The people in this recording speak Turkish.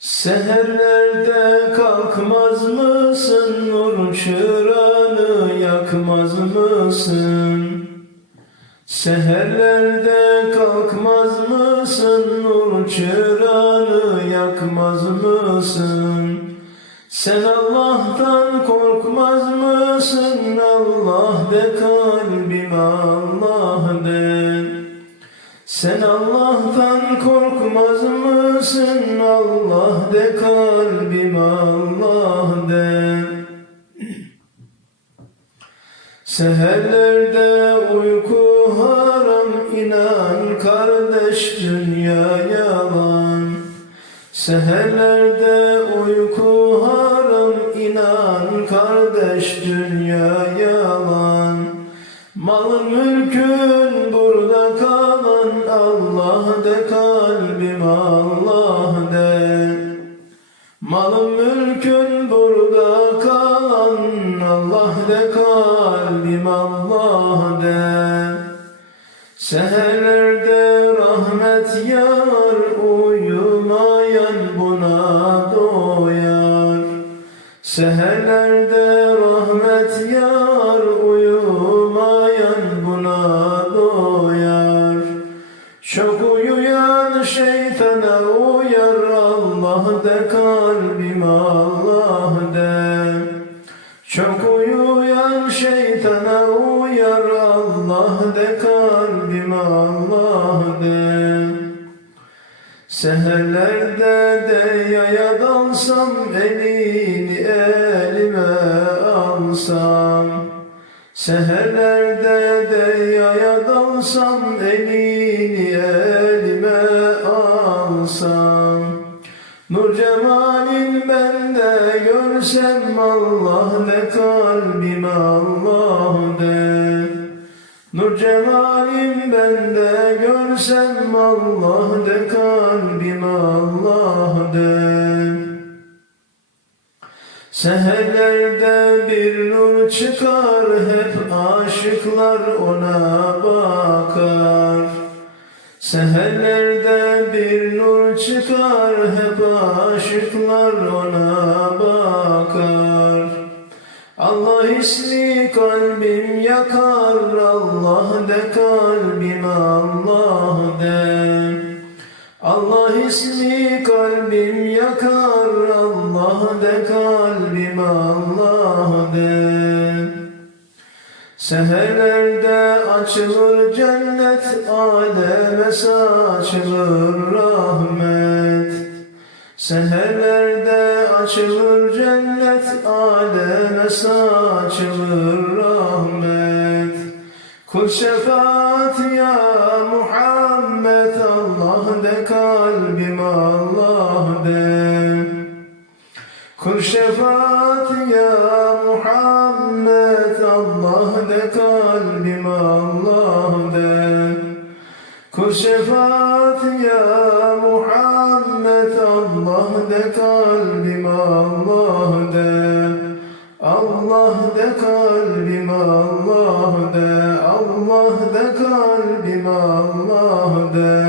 Seherlerde kalkmaz mısın, nur çırağını yakmaz mısın? Seherlerde kalkmaz mısın, nur çırağını yakmaz mısın? Sen Allah'tan korkmaz mısın, Allah de kalbime Allah de. Sen Allah'tan korkmaz mısın? Allah de kalbime Allah de. Seherlerde uyku haram inan kardeş dünya yalan. Seherlerde uyku haram inan kardeş dünya yalan. Malın mülkün burada kalan Allah de kalbim Allah. Malın mülkün burada kalan Allah de kalbim Allah de. Seherlerde rahmet yağar uyumayan buna doyar. Seherlerde rahmet yağar uyumayan buna doyar. Çok uyuyan şeytana uyar Allah de kalbime Allah de. Çok uyuyan şeytana uyar Allah de kalbime Allah de. Seherlerde de yaya dalsam elini elime alsam. Seherlerde de yaya dalsam elini Nur cemalin bende görsem Allah de kalbime Allah de. Nur cemalin bende görsem Allah de kalbime Allah de. Seherlerde bir nur çıkar hep aşıklar ona bakar. Seherlerde bir nur çıkar hep aşıklar ona bakar. Allah ismi kalbim yakar Allah de kalbime Allah de. Allah ismi kalbim yakar Allah de kalbime Allah de. Seherlerde açılır cennet aleme saçılır rahmet. Seherlerde açılır cennet aleme saçılır rahmet. Kul şefaat ya Muhammed Allah de kalbime Allah de. Kul şefaat ya Muhammed kalbime Allah de. Kul şefaat ya Muhammed Allah de kalbime Allah de. Allah de kalbime Allah de. Allah de kalbime Allah de.